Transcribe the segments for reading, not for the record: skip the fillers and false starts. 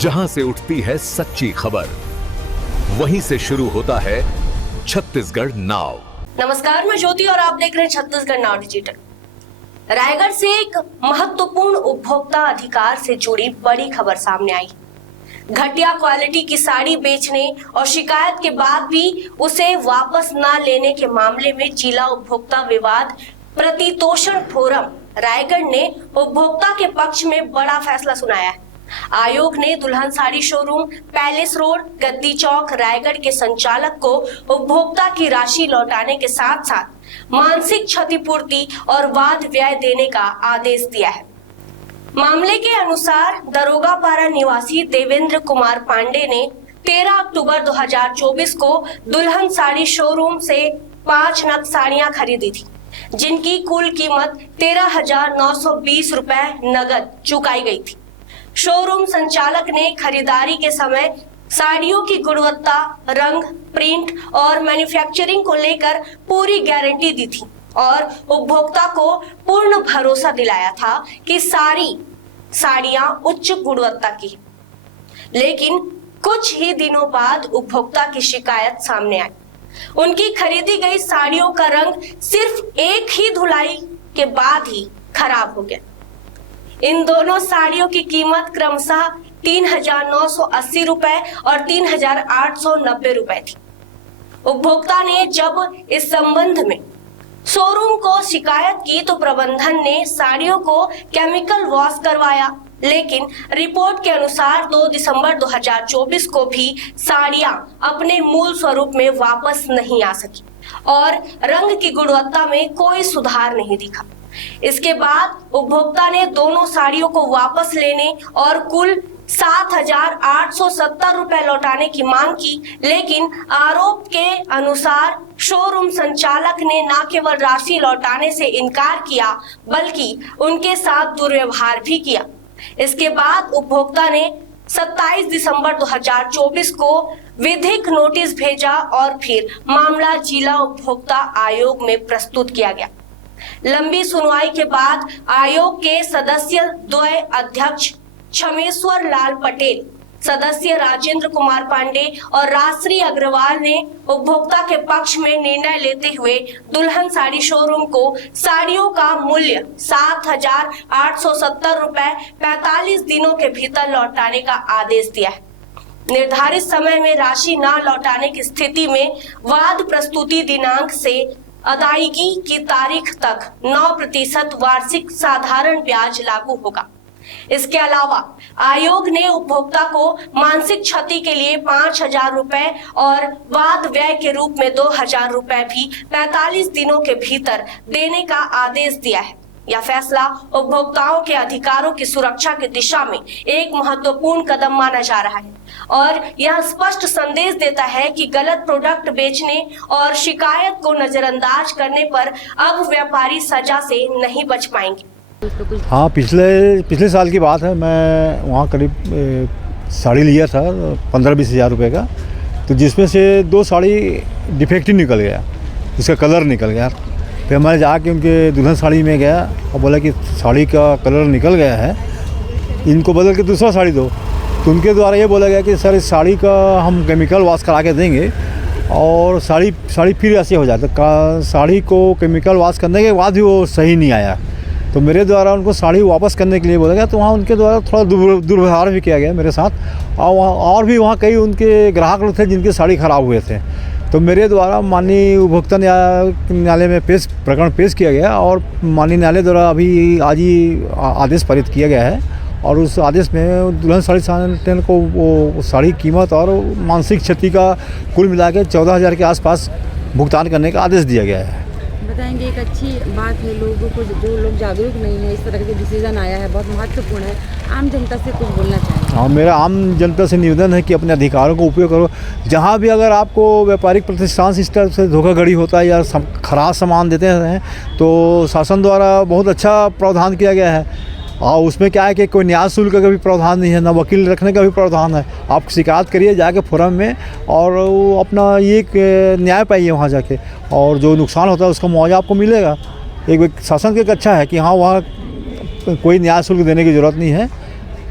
जहां से उठती है सच्ची खबर, वहीं से शुरू होता है छत्तीसगढ़ नाव। नमस्कार, मैं ज्योति और आप देख रहे हैं छत्तीसगढ़ नाव डिजिटल। रायगढ़ से एक महत्वपूर्ण उपभोक्ता अधिकार से जुड़ी बड़ी खबर सामने आई। घटिया क्वालिटी की साड़ी बेचने और शिकायत के बाद भी उसे वापस न लेने के मामले में जिला उपभोक्ता विवाद प्रतितोषण फोरम रायगढ़ ने उपभोक्ता के पक्ष में बड़ा फैसला सुनाया है। आयोग ने दुल्हन साड़ी शोरूम पैलेस रोड गद्दी चौक रायगढ़ के संचालक को उपभोक्ता की राशि लौटाने के साथ साथ मानसिक क्षतिपूर्ति और वाद व्यय देने का आदेश दिया है। मामले के अनुसार दरोगापारा निवासी देवेंद्र कुमार पांडे ने 13 अक्टूबर 2024 को दुल्हन साड़ी शोरूम से 5 नग साड़ियां खरीदी थी, जिनकी कुल कीमत 13,920 रुपए नगद चुकाई गई थी। शोरूम संचालक ने खरीदारी के समय साड़ियों की गुणवत्ता, रंग, प्रिंट और मैन्युफैक्चरिंग को लेकर पूरी गारंटी दी थी और उपभोक्ता को पूर्ण भरोसा दिलाया था कि साड़ियां उच्च गुणवत्ता की है। लेकिन कुछ ही दिनों बाद उपभोक्ता की शिकायत सामने आई। उनकी खरीदी गई साड़ियों का रंग सिर्फ एक ही धुलाई के बाद ही खराब हो गया। इन दोनों साड़ियों की कीमत क्रमशः 3,980 रुपए और 3,890 रुपए थी। उपभोक्ता ने जब इस संबंध में शोरूम को शिकायत की तो प्रबंधन ने साड़ियों को केमिकल वॉश करवाया, लेकिन रिपोर्ट के अनुसार 2 दिसंबर 2024 को भी साड़ियां अपने मूल स्वरूप में वापस नहीं आ सकी और रंग की गुणवत्ता में कोई सुधार नहीं दिखा। इसके बाद उपभोक्ता ने दोनों साड़ियों को वापस लेने और कुल 7,870 रुपए लौटाने की मांग की, लेकिन आरोप के अनुसार शोरूम संचालक ने न केवल राशि लौटाने से इनकार किया बल्कि उनके साथ दुर्व्यवहार भी किया। इसके बाद उपभोक्ता ने 27 दिसंबर 2024 को विधिक नोटिस भेजा और फिर मामला जिला उपभोक्ता आयोग में प्रस्तुत किया गया। लंबी सुनवाई के बाद आयोग के सदस्य द्वय अध्यक्ष क्षमेश्वर लाल पटेल, सदस्य राजेंद्र कुमार पांडे और राजश्री अग्रवाल ने उपभोक्ता के पक्ष में निर्णय लेते हुए दुल्हन साड़ी शोरूम को साड़ियों का मूल्य 7,870 रुपए 45 दिनों के भीतर लौटाने का आदेश दिया है। निर्धारित समय में राशि न लौटाने की स्थिति में वाद प्रस्तुति दिनांक से अदायगी की तारीख तक 9% वार्षिक साधारण ब्याज लागू होगा। इसके अलावा आयोग ने उपभोक्ता को मानसिक क्षति के लिए 5,000 रुपए और वाद व्यय के रूप में 2,000 रुपए भी 45 दिनों के भीतर देने का आदेश दिया है। यह फैसला उपभोक्ताओं के अधिकारों की सुरक्षा की दिशा में एक महत्वपूर्ण कदम माना जा रहा है और यह स्पष्ट संदेश देता है कि गलत प्रोडक्ट बेचने और शिकायत को नजरअंदाज करने पर अब व्यापारी सजा से नहीं बच पाएंगे। हाँ, पिछले साल की बात है। मैं वहाँ करीब साड़ी लिया था 15-20 हज़ार रुपये का, तो जिसमें से 2 साड़ी डिफेक्टिव निकल गया, उसका कलर निकल गया। फिर मैं जाके उनके दुल्हन साड़ी में गया और बोला कि साड़ी का कलर निकल गया है, इनको बदल के दूसरा साड़ी दो। तो उनके द्वारा ये बोला गया कि सर इस साड़ी का हम केमिकल वॉश करा के देंगे और साड़ी फिर ऐसे हो जाता। साड़ी को केमिकल वॉश करने के बाद भी वो सही नहीं आया, तो मेरे द्वारा उनको साड़ी वापस करने के लिए बोला गया। तो वहाँ उनके द्वारा थोड़ा दुर्व्यवहार भी किया गया मेरे साथ और भी वहाँ कई उनके ग्राहक लोग थे जिनकी साड़ी ख़राब हुए थे। तो मेरे द्वारा माननीय उपभोक्ता न्यायालय में प्रकरण पेश किया गया और माननीय न्यायालय द्वारा अभी आज ही आदेश पारित किया गया है और उस आदेश में दुल्हन साड़ी संगठन को वो साड़ी कीमत और मानसिक क्षति का कुल मिला के 14,000 के आसपास भुगतान करने का आदेश दिया गया है। बताएंगे, एक अच्छी बात है लोगों को, जो लोग जागरूक नहीं है, इस तरह के डिसीजन आया है, बहुत महत्वपूर्ण है। आम जनता से कुछ बोलना चाहिए। हाँ, मेरा आम जनता से निवेदन है कि अपने अधिकारों का उपयोग करो। जहाँ भी अगर आपको व्यापारिक प्रतिष्ठान से इस तरह से धोखाधड़ी होता है या खराब सामान देते हैं तो शासन द्वारा बहुत अच्छा प्रावधान किया गया है और उसमें क्या है कि कोई न्याय शुल्क का भी प्रावधान नहीं है, ना वकील रखने का भी प्रावधान है। आप शिकायत करिए जाके फोरम में और वो अपना ये न्याय पाइए वहाँ जाके, और जो नुकसान होता है उसका मुआवजा आपको मिलेगा। एक शासन का अच्छा है कि हाँ, वहाँ कोई न्याय शुल्क देने की ज़रूरत नहीं है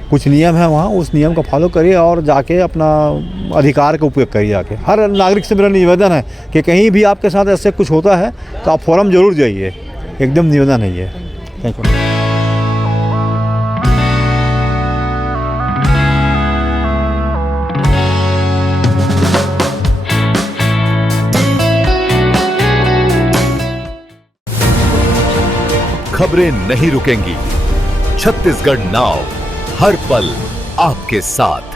कुछ नियम है वहाँ, उस नियम का फॉलो करिए और जाके अपना अधिकार का उपयोग करिए जाके। हर नागरिक से मेरा निवेदन है कि कहीं भी आपके साथ ऐसे कुछ होता है तो आप फोरम जरूर जाइए, एकदम निवेदन है ये। Thank you. खबरें नहीं रुकेंगी, छत्तीसगढ़ नाउ हर पल आपके साथ।